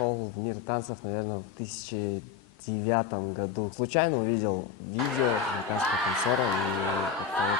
пришел в мир танцев, наверное, в 2009 году. Случайно увидел видео американского танцора и как-то вот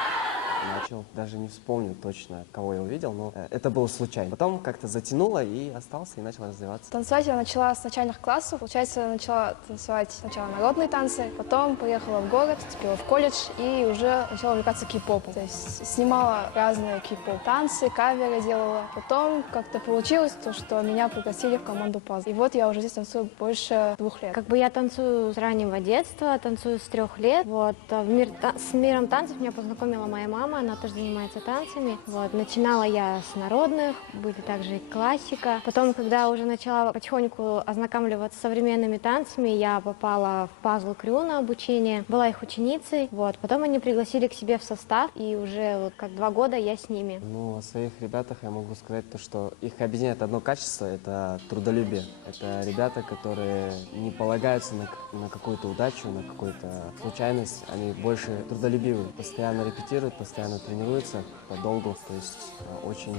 начал, даже не вспомню точно, кого я увидел, но это было случайно. Потом как-то затянуло и остался, и начал развиваться. Танцевать я начала с начальных классов. Получается, начала танцевать сначала народные танцы, потом поехала в город, поступила в колледж и уже начала увлекаться кей-попом. То есть снимала разные кей-поп танцы, каверы делала. Потом как-то получилось то, что меня пригласили в команду ПАЗ. И вот я уже здесь танцую больше 2 лет. Как бы я танцую с раннего детства, танцую с 3 лет. Вот, с миром танцев меня познакомила моя мама, она тоже занимается танцами. Вот, начинала я с народных, были также и классика. Потом, когда уже начала потихоньку ознакомливаться с современными танцами, я попала в Puzzle Crew на обучение, была их ученицей. Вот, потом они пригласили к себе в состав, и уже вот как 2 года я с ними. Ну, о своих ребятах я могу сказать то, что их объединяет одно качество – это трудолюбие. Это ребята, которые не полагаются на какую-то удачу, на какую-то случайность. Они больше трудолюбивы, постоянно репетируют, постоянно тренируются подолгу, то есть очень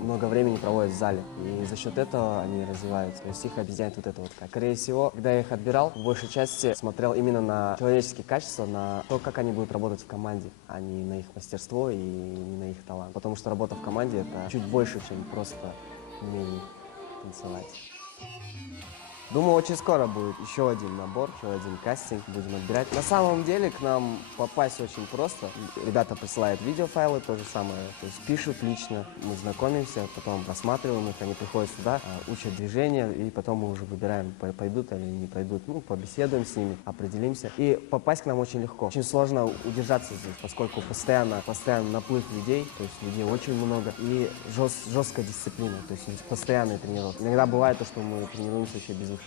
много времени проводят в зале. И за счет этого они развиваются. То есть их объединяет вот это вот. Скорее всего, когда я их отбирал, в большей части смотрел именно на человеческие качества, на то, как они будут работать в команде, а не на их мастерство и не на их талант. Потому что работа в команде – это чуть больше, чем просто умение танцевать. Думаю, очень скоро будет еще один набор, еще один кастинг, будем отбирать. На самом деле к нам попасть очень просто. Ребята присылают видеофайлы, то же самое, то есть пишут лично, мы знакомимся, потом просматриваем их, они приходят сюда, учат движения, и потом мы уже выбираем, пойдут или не пойдут. Ну, побеседуем с ними, определимся. И попасть к нам очень легко. Очень сложно удержаться здесь, поскольку постоянно наплыв людей, то есть людей очень много, и жесткая дисциплина, то есть постоянные тренировки. Иногда бывает то, что мы тренируемся еще без выходных.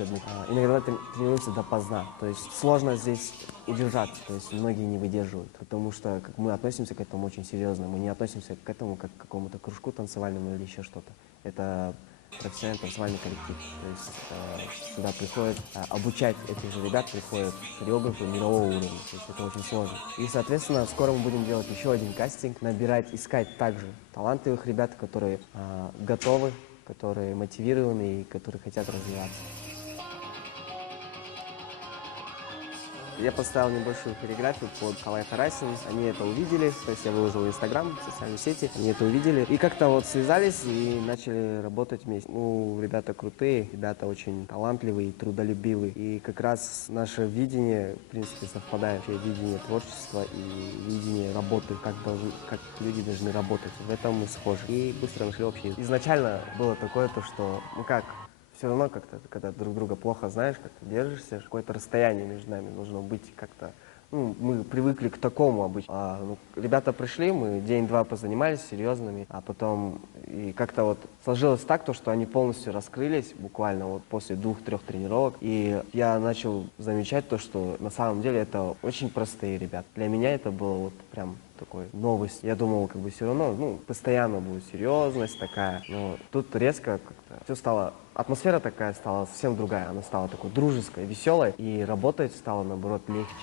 Иногда тренируемся допоздна. То есть сложно здесь удержаться. То есть многие не выдерживают. Потому что мы относимся к этому очень серьезно. Мы не относимся к этому как к какому-то кружку танцевальному или еще что-то. Это профессиональный танцевальный коллектив. То есть сюда приходят обучать этих же ребят, приходят хореографы мирового уровня. То есть это очень сложно. И, соответственно, скоро мы будем делать еще один кастинг, набирать, искать также талантливых ребят, которые готовы, которые мотивированы и которые хотят развиваться. Я поставил небольшую хореографию под Калай Харасин. Они это увидели, то есть я выложил в Инстаграм, в социальные сети. Они это увидели и как-то вот связались и начали работать вместе. Ну, ребята крутые, ребята очень талантливые, трудолюбивые. И как раз наше видение, в принципе, совпадает. Видение творчества и видение работы, как люди должны работать. В этом мы схожи. И быстро нашли общий язык. Изначально было такое, то, что, все равно как-то, когда друг друга плохо знаешь, как-то держишься, какое-то расстояние между нами должно быть как-то. Мы привыкли к такому обычно. Ребята пришли, мы день-два позанимались серьезными, а потом и как-то вот сложилось так, то, что они полностью раскрылись буквально вот после 2-3 тренировок. И я начал замечать то, что на самом деле это очень простые ребята. Для меня это было вот прям такой новость. Я думал, все равно, постоянно будет серьезность такая. Но тут резко как-то все стало, атмосфера такая стала совсем другая. Она стала такой дружеской, веселой, и работать стало, наоборот, легче.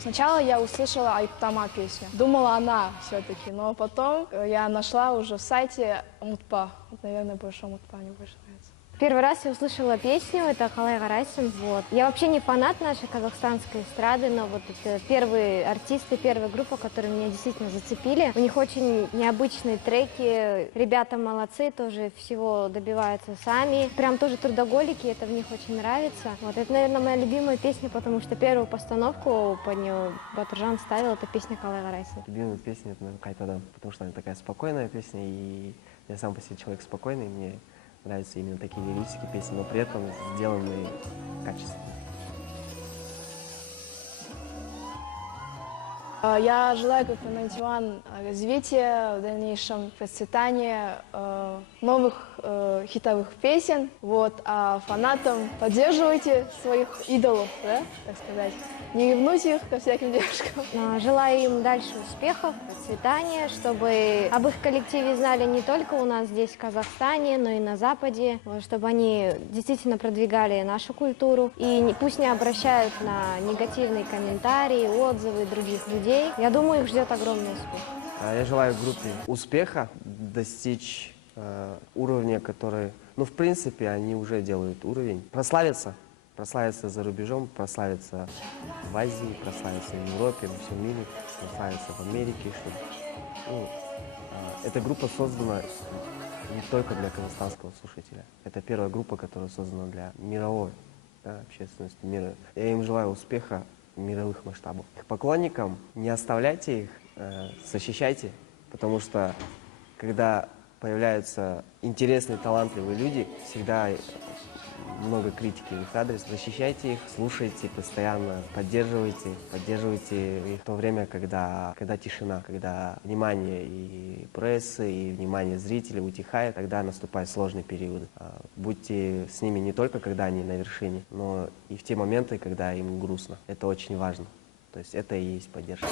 Сначала я услышала Айптама песню. Думала она все-таки, но потом я нашла уже в сайте Амутпа. Вот, наверное, больше Амутпа, мне больше нравится. Первый раз я услышала песню, это Калай Харасин. Вот. Я вообще не фанат нашей казахстанской эстрады, но вот это первые артисты, первая группа, которые меня действительно зацепили. У них очень необычные треки, ребята молодцы, тоже всего добиваются сами. Прям тоже трудоголики, это в них очень нравится. Вот. Это, наверное, моя любимая песня, потому что первую постановку под нее Батыржан ставил, это песня Калай Харасин. Любимая песня — это, наверное, Кайтадан, потому что она такая спокойная песня, и я сам по себе человек спокойный, мне нравятся именно такие лирические песни, но при этом сделанные качественно. Я желаю группе 91 развития, в дальнейшем процветания, новых хитовых песен. Вот. А фанатам поддерживайте своих идолов, да, так сказать. Не ревнуйте их ко всяким девушкам. Желаю им дальше успехов, процветания, чтобы об их коллективе знали не только у нас здесь, в Казахстане, но и на Западе, чтобы они действительно продвигали нашу культуру. И пусть не обращают на негативные комментарии, отзывы других людей. Я думаю, их ждет огромный успех. Я желаю группе успеха, достичь уровня, который, ну, в принципе, они уже делают уровень. Прославиться за рубежом, прославиться в Азии, прославиться в Европе, во всем мире, прославиться в Америке. Эта группа создана не только для казахстанского слушателя. Это первая группа, которая создана для мировой, да, общественности мира. Я им желаю успеха в мировых масштабах. К поклонникам не оставляйте их, защищайте, потому что когда появляются интересные, талантливые люди, всегда много критики в их адрес. Защищайте их, слушайте постоянно, поддерживайте их в то время, когда тишина, когда внимание и прессы, и внимание зрителей утихает, тогда наступает сложный период. Будьте с ними не только, когда они на вершине, но и в те моменты, когда им грустно. Это очень важно. То есть это и есть поддержка.